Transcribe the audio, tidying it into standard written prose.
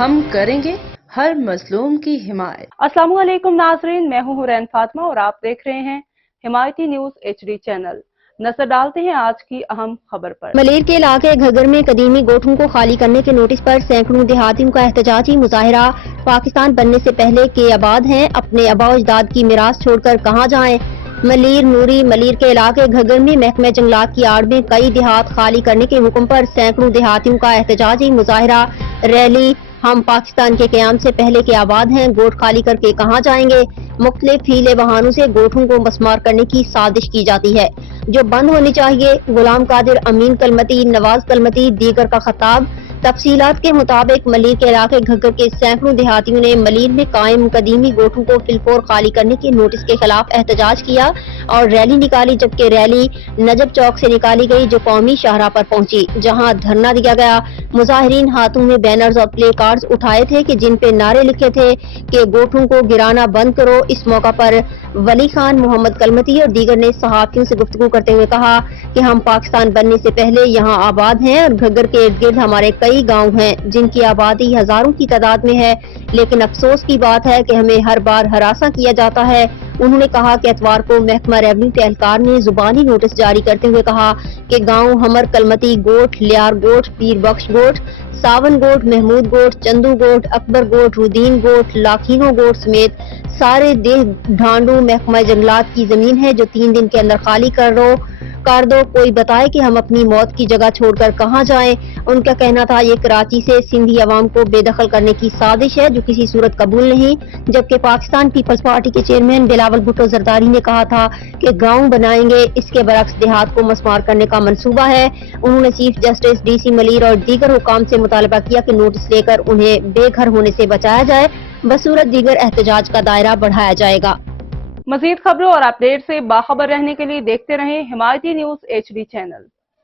ہم کریں گے ہر مظلوم کی حمایت۔ السلام علیکم ناظرین، میں ہوں حورین فاطمہ اور آپ دیکھ رہے ہیں حمایتی نیوز HD چینل۔ نظر ڈالتے ہیں آج کی اہم خبر پر۔ ملیر کے علاقے گھگر میں قدیمی گوٹھوں کو خالی کرنے کے نوٹس پر سینکڑوں دیہاتیوں کا احتجاجی مظاہرہ۔ پاکستان بننے سے پہلے کے آباد ہیں، اپنے آباء و اجداد کی میراث چھوڑ کر کہاں جائیں۔ ملیر نوری ملیر کے علاقے گھگر میں محکمہ جنگلات کی آڑ میں کئی دیہات خالی کرنے کے حکم پر سینکڑوں دیہاتیوں کا احتجاجی مظاہرہ، ریلی۔ ہم پاکستان کے قیام سے پہلے کے آباد ہیں، گوٹ خالی کر کے کہاں جائیں گے۔ مختلف ہیلے بہانوں سے گوٹھوں کو مسمار کرنے کی سازش کی جاتی ہے جو بند ہونی چاہیے۔ غلام قادر، امین کلمتی، نواز کلمتی دیگر کا خطاب۔ تفصیلات کے مطابق ملیر کے علاقے گھگر کے سینکڑوں دیہاتیوں نے ملیر میں قائم قدیمی گوٹھوں کو فلفور خالی کرنے کے نوٹس کے خلاف احتجاج کیا اور ریلی نکالی، جبکہ ریلی نجب چوک سے نکالی گئی جو قومی شاہراہ پر پہنچی، جہاں دھرنا دیا گیا۔ مظاہرین ہاتھوں میں بینرز اور پلے کارڈز اٹھائے تھے کہ جن پہ نعرے لکھے تھے کہ گوٹھوں کو گرانا بند کرو۔ اس موقع پر ولی خان، محمد کلمتی اور دیگر نے صحافیوں سے گفتگو کرتے ہوئے کہا کہ ہم پاکستان بننے سے پہلے یہاں آباد ہیں اور گھگر کے ارد گرد ہمارے کئی گاؤں ہیں جن کی آبادی ہزاروں کی تعداد میں ہے، لیکن افسوس کی بات ہے کہ ہمیں ہر بار ہراساں کیا جاتا ہے۔ انہوں نے کہا کہ اتوار کو محکمہ ریونیو کے اہلکار نے زبانی نوٹس جاری کرتے ہوئے کہا کہ گاؤں ہمر کلمتی گوٹھ، لیار گوٹھ، پیر بخش گوٹھ، ساون گوٹھ، محمود گوٹھ، چندو گوٹھ، اکبر گوٹھ، رودین گوٹھ، لاکھینو گوٹھ سمیت سارے دیہ ڈھانڈو محکمہ جنگلات کی زمین ہے جو 3 دن کے اندر خالی کر دو۔ کوئی بتائے کہ ہم اپنی موت کی جگہ چھوڑ کر کہاں جائیں۔ ان کا کہنا تھا یہ کراچی سے سندھی عوام کو بے دخل کرنے کی سازش ہے جو کسی صورت قبول نہیں، جبکہ پاکستان پیپلز پارٹی کے چیئرمین بلاول بھٹو زرداری نے کہا تھا کہ گاؤں بنائیں گے، اس کے برعکس دیہات کو مسمار کرنے کا منصوبہ ہے۔ انہوں نے چیف جسٹس DC ملیر اور دیگر حکام سے مطالبہ کیا کہ نوٹس لے کر انہیں بے گھر ہونے سے بچایا جائے، بصورت دیگر احتجاج کا دائرہ بڑھایا جائے گا۔ مزید خبروں اور اپڈیٹ سے باخبر رہنے کے لیے دیکھتے رہیں حمایتی نیوز HD چینل۔